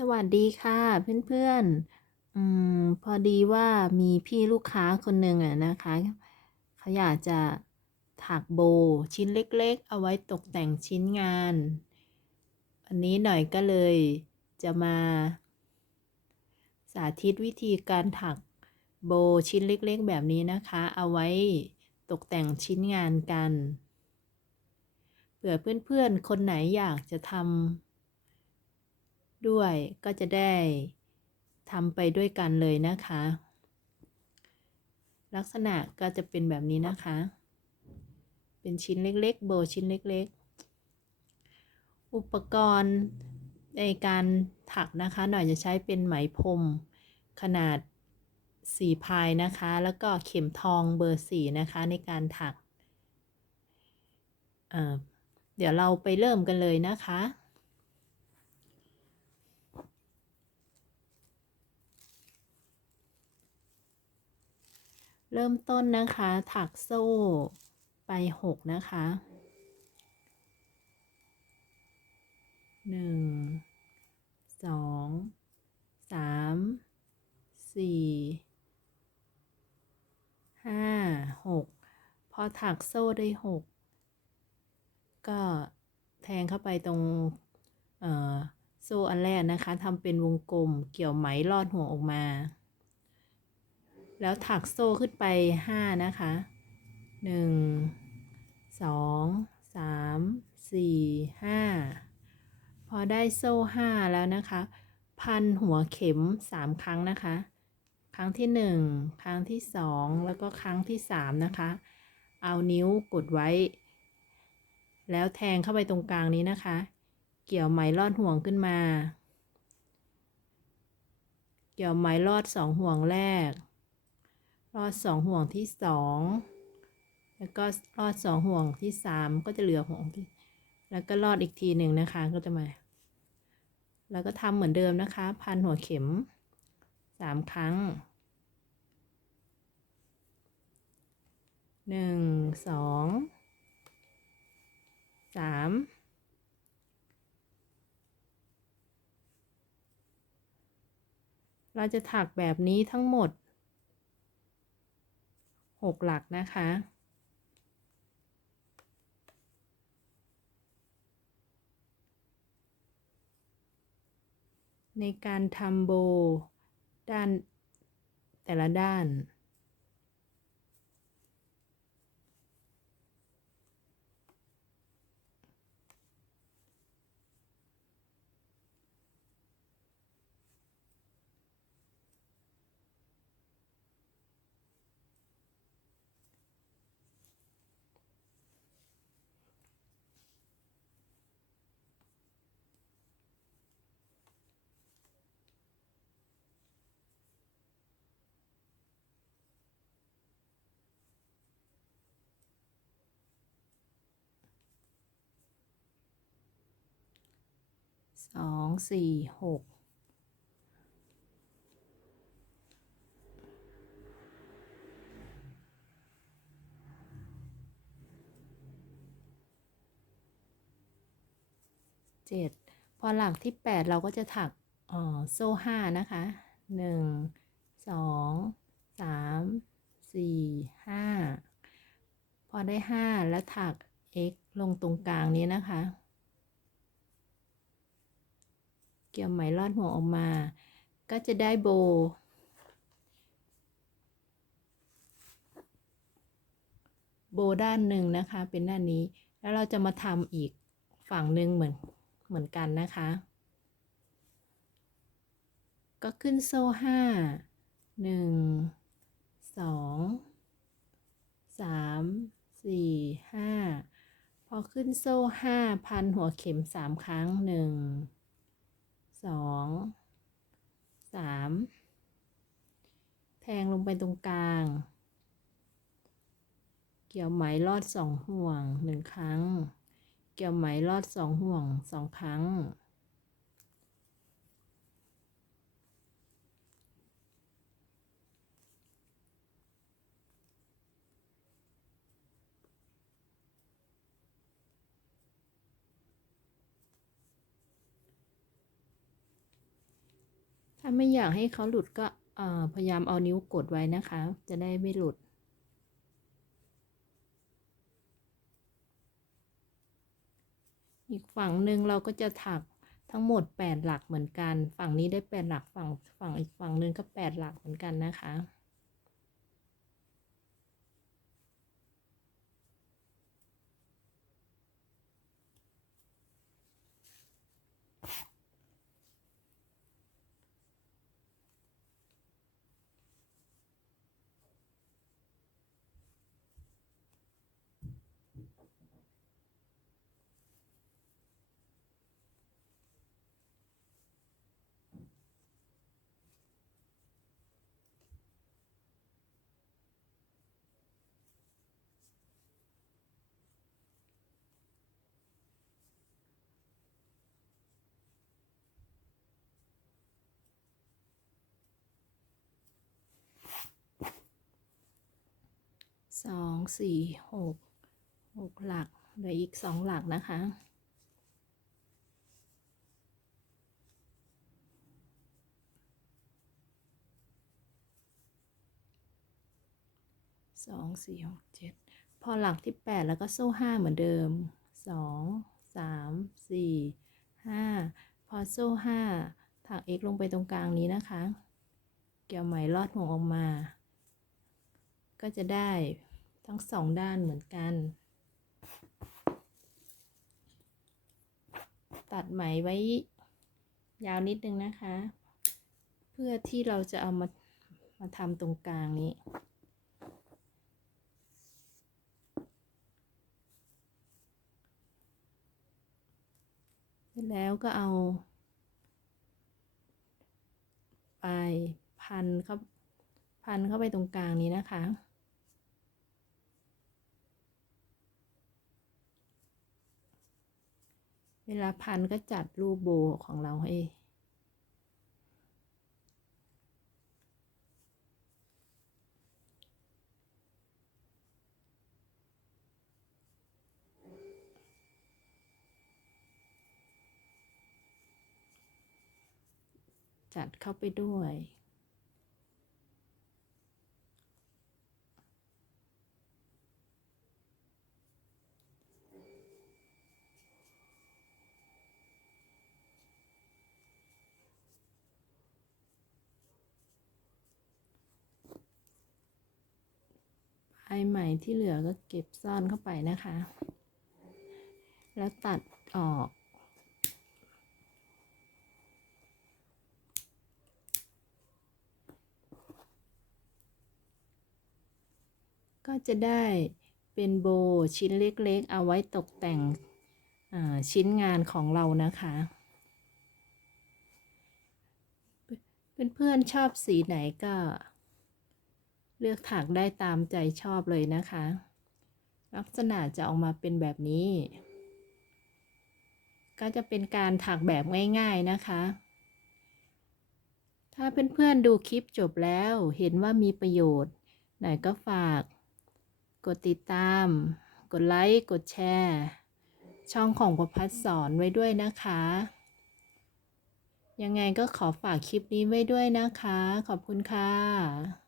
สวัสดีค่ะเพื่อนๆอืมพอดีว่ามีพี่ลูกค้าคนหนึ่งอะนะคะเขาอยากจะถักโบชิ้นเล็กๆ เอาไว้ตกแต่งชิ้นงานอันนี้หน่อยก็เลยจะมา สาธิตวิธีการถักโบชิ้นเล็กๆ แบบนี้นะคะ เอาไว้ตกแต่งชิ้นงานกันเผื่อเพื่อนๆ คนไหนอยากจะทำ ด้วยก็จะได้ทำไปด้วยกันเลยนะคะ ลักษณะก็จะเป็นแบบนี้นะคะ เป็นชิ้นเล็กๆ โบชิ้นเล็กๆ อุปกรณ์ในการถักนะคะ หน่อยจะใช้เป็นไหมพรมขนาดสีพายนะคะ แล้วก็เข็มทองเบอร์สี่นะคะในการถักเเดี๋ยวเราไปเริ่มกันเลยนะคะ เริ่มต้นนะคะ ถักโซ่ไปหกนะคะหนึ่งสองสามสี่ห้าหกพอถักโซ่ได้หกก็แทงเข้าไปตรงโซ่อันแรกนะคะทำเป็นวงกลมเกี่ยวไหมลอดหัวออกมา แล้วถักโซ่ขึ้นไปห้านะคะหนึ่งสองสามสี่ห้าพอได้โซ่ห้าแล้วนะคะ พันหัวเข็มสามครั้งนะคะ ครั้งที่หนึ่งครั้งที่สองแล้วก็ครั้งที่สามนะคะ เอานิ้วกดไว้ แล้วแทงเข้าไปตรงกลางนี้นะคะ เกี่ยวไหมลอดห่วงขึ้นมา เกี่ยวไหมลอดสองห่วงแรก ลอดสองห่วงที่สองแล้วก็ลอดสองห่วงที่สามก็จะเหลือห่วงที่ แล้วก็ลอดอีกทีหนึ่งนะคะก็จะมา แล้วก็ทำเหมือนเดิมนะคะ พันหัวเข็มสามครั้งหนึ่งสองสามเราจะถักแบบนี้ทั้งหมด หกหลักนะคะ ในการทำโบด้านแต่ละด้าน สองสี่หกเจ็ดพอหลักที่แปดเราก็จะถักโซ่ห้านะคะหนึ่งสองสามสี่ห้าพอได้ห้าแล้วถัก x ลงตรงกลางนี้นะคะเกี่ยวไหมลอดหัวออกมา ก็จะได้โบ โบด้านหนึ่งนะคะ เป็นด้านนี้ แล้วเราจะมาทำอีกฝั่งหนึ่งเหมือนเหมือนกันนะคะ ก็ขึ้นโซ่ห้าหนึ่งสองสามสี่ห้าพอขึ้นโซ่ห้าพันหัวเข็มสามครั้งหนึ่ง สองสามแทงลงไปตรงกลาง เกี่ยวไหมลอดสองห่วงหนึ่งครั้ง เกี่ยวไหมลอดสองห่วงสองครั้งาไม่อยากให้เขาหลุดก็พยายามเอานิ้วกดไว้นะคะ จะได้ไม่หลุด อีกฝั่งหนึ่งเราก็จะถักทั้งหมด 8 หลักเหมือนกัน ฝั่งนี้ได้ 8 หลักฝั่งฝั่งอีกฝั่งหนึ่งก็ 8 หลักเหมือนกันนะคะ สองสี่หกหกหลักเหลืออีกสองหลักนะคะ สองสี่หกเจ็ดพอหลักที่แปดแล้วก็โซ่ห้าเหมือนเดิมสองสามสี่ห้าพอโซ่ห้าถัก x ลงไปตรงกลางนี้นะคะ เกี่ยวไหมลอดห่วงออกมา ก็จะได้ ทั้งสองด้านเหมือนกัน ตัดไหมไว้ยาวนิดนึงนะคะ เพื่อที่เราจะเอามามาทำตรงกลางนี้แล้วก็เอา ไปพันเข้าพันเข้าไปตรงกลางนี้นะคะ เวลาพันก็จัดรูปโบของเราให้จัดเข้าไปด้วย ปลายไหม่ที่เหลือก็เก็บซ่อนเข้าไปนะคะ แล้วตัดออก ก็จะได้เป็นโบชิ้นเล็กๆ เอาไว้ตกแต่งชิ้นงานของเรานะคะ เพื่อนๆชอบสีไหนก็ เลือกถักได้ตามใจชอบเลยนะคะ ลักษณะจะออกมาเป็นแบบนี้ ก็จะเป็นการถักแบบง่าย ๆนะคะ ถ้าเพื่อนๆดูคลิปจบแล้วเห็นว่ามีประโยชน์ ไหนก็ฝาก กดติดตาม กดไลค์ กดแชร์ ช่องของประพัฒสอนไว้ด้วยนะคะยังไงก็ขอฝากคลิปนี้ไว้ด้วยนะคะ ขอบคุณค่ะ